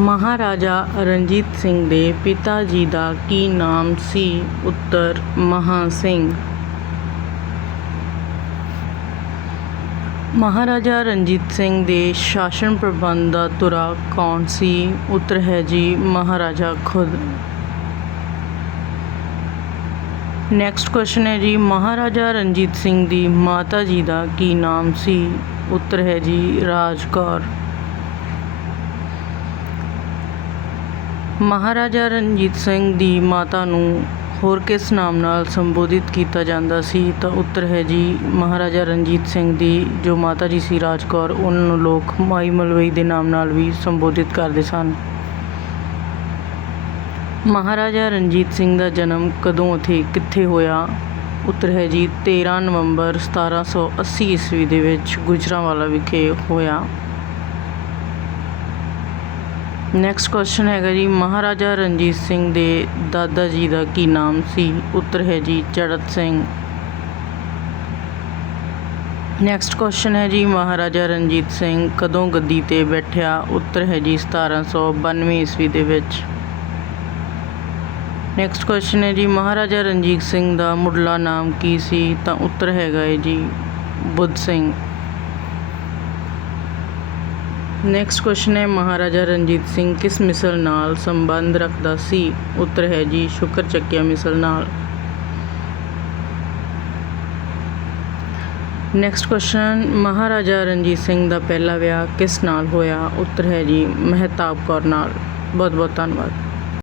ਮਹਾਰਾਜਾ ਰਣਜੀਤ ਸਿੰਘ ਦੇ ਪਿਤਾ ਜੀ ਦਾ ਕੀ ਨਾਮ ਸੀ? ਉੱਤਰ, ਮਹਾਂ ਸਿੰਘ। ਮਹਾਰਾਜਾ ਰਣਜੀਤ ਸਿੰਘ ਦੇ ਸ਼ਾਸਨ ਪ੍ਰਬੰਧ ਦਾ ਧੁਰਾ ਕੌਣ ਸੀ? ਉੱਤਰ ਹੈ ਜੀ, ਮਹਾਰਾਜਾ ਖੁਦ। ਨੈਕਸਟ ਕੁਐਸਚਨ ਹੈ ਜੀ, ਮਹਾਰਾਜਾ ਰਣਜੀਤ ਸਿੰਘ ਦੀ ਮਾਤਾ ਜੀ ਦਾ ਕੀ ਨਾਮ ਸੀ? ਉੱਤਰ ਹੈ ਜੀ ਰਾਜ ਕੌਰ ਮਹਾਰਾਜਾ ਰਣਜੀਤ ਸਿੰਘ ਦੀ ਮਾਤਾ ਨੂੰ ਹੋਰ ਕਿਸ ਨਾਮ ਨਾਲ ਸੰਬੋਧਿਤ ਕੀਤਾ ਜਾਂਦਾ ਸੀ? ਤਾਂ ਉੱਤਰ ਹੈ ਜੀ, ਮਹਾਰਾਜਾ ਰਣਜੀਤ ਸਿੰਘ ਦੀ ਜੋ ਮਾਤਾ ਜੀ ਸੀ ਰਾਜ ਕੌਰ ਉਹਨਾਂ ਨੂੰ ਲੋਕ ਮਾਈ ਮਲਵਈ ਦੇ ਨਾਮ ਨਾਲ ਵੀ ਸੰਬੋਧਿਤ ਕਰਦੇ ਸਨ। ਮਹਾਰਾਜਾ ਰਣਜੀਤ ਸਿੰਘ ਦਾ ਜਨਮ ਕਦੋਂ ਅਤੇ ਕਿੱਥੇ ਹੋਇਆ? ਉੱਤਰ ਹੈ ਜੀ 13 ਨਵੰਬਰ 1780 ਈਸਵੀ ਦੇ ਵਿੱਚ ਗੁਜਰਾਂਵਾਲਾ ਵਿਖੇ ਹੋਇਆ। ਨੈਕਸਟ ਕੁਐਸਚਨ ਹੈਗਾ ਜੀ, ਮਹਾਰਾਜਾ ਰਣਜੀਤ ਸਿੰਘ ਦੇ ਦਾਦਾ ਜੀ ਦਾ ਕੀ ਨਾਮ ਸੀ? ਉੱਤਰ ਹੈ ਜੀ ਚੜਤ ਸਿੰਘ। ਨੈਕਸਟ ਕੁਐਸਚਨ ਹੈ ਜੀ, ਮਹਾਰਾਜਾ ਰਣਜੀਤ ਸਿੰਘ ਕਦੋਂ ਗੱਦੀ ਤੇ ਬੈਠਿਆ? ਉੱਤਰ ਹੈ ਜੀ 1792 ਈਸਵੀ ਦੇ ਵਿੱਚ। ਨੈਕਸਟ ਕੁਐਸਚਨ ਹੈ ਜੀ, ਮਹਾਰਾਜਾ ਰਣਜੀਤ ਸਿੰਘ ਦਾ ਮੁੱਢਲਾ ਨਾਮ ਕੀ ਸੀ? ਤਾਂ ਉੱਤਰ ਹੈਗਾ ਹੈ ਜੀ, ਬੁੱਧ ਸਿੰਘ। ਨੈਕਸਟ ਕੁਐਸਚਨ ਹੈ, ਮਹਾਰਾਜਾ ਰਣਜੀਤ ਸਿੰਘ ਕਿਸ ਮਿਸਲ ਨਾਲ ਸੰਬੰਧ ਰੱਖਦਾ ਸੀ? ਉੱਤਰ ਹੈ ਜੀ, ਸ਼ੁਕਰ ਚੱਕਿਆ ਮਿਸਲ ਨਾਲ। ਨੈਕਸਟ ਕੁਐਸਚਨ ਮਹਾਰਾਜਾ ਰਣਜੀਤ ਸਿੰਘ ਦਾ ਪਹਿਲਾ ਵਿਆਹ ਕਿਸ ਨਾਲ ਹੋਇਆ? ਉੱਤਰ ਹੈ ਜੀ, ਮਹਿਤਾਬ ਕੌਰ ਨਾਲ। ਬਹੁਤ ਬਹੁਤ ਧੰਨਵਾਦ।